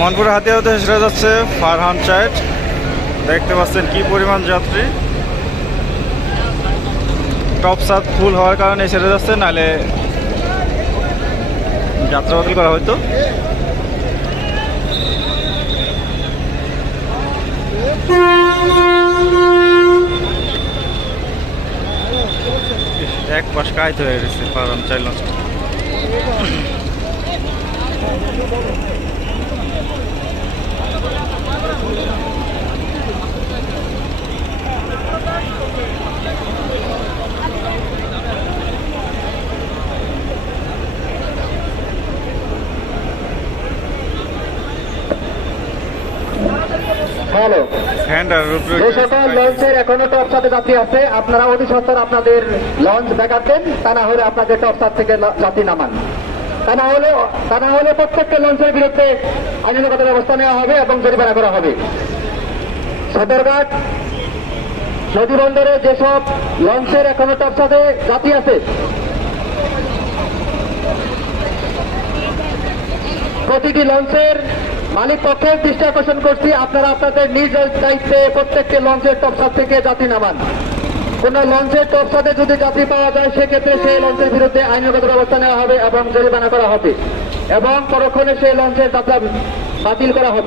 মনপুরে হাতিয়া হতে সেরে যাচ্ছে ফারহান চাইট। দেখতে পাচ্ছেন কি পরিমাণ যাত্রী। টপ সাত ফুল হওয়ার কারণে সেরে যাচ্ছে, নাহলে যাত্রা বাতিল করা হয়তো। এক পাশ কায়িত হয়ে গেছে ফারহান চাইট লঞ্চ। হ্যালো, যে সকল লঞ্চের এখনো টপ সাথে যাত্রী আছে আপনারা অতি সত্তর আপনাদের লঞ্চ ব্যাকআপ দেন, তা না হলে আপনাদের টপ সাত থেকে যাত্রী নামান। তা না হলে প্রত্যেকটা লঞ্চের বিরুদ্ধে আইনগত ব্যবস্থা নেওয়া হবে এবং জরিমানা করা হবে। সদরঘাট নদী বন্দরে যেসব লঞ্চের এখনো টপ সাথে যাত্রী আছে প্রতিটি লঞ্চের মালিক পক্ষের দৃষ্টি আকর্ষণ করছি, আপনারা আপনাদের নিজ দায়িত্বে প্রত্যেকটি লঞ্চের টপসাদ থেকে যাত্রী নামান। কোন লঞ্চের টপসাদে যদি যাত্রী পাওয়া যায় সেক্ষেত্রে সেই লঞ্চের বিরুদ্ধে আইনগত ব্যবস্থা নেওয়া হবে এবং জরিমানা করা হবে এবং পরক্ষণে সেই লঞ্চের যাত্রা বাতিল করা হবে।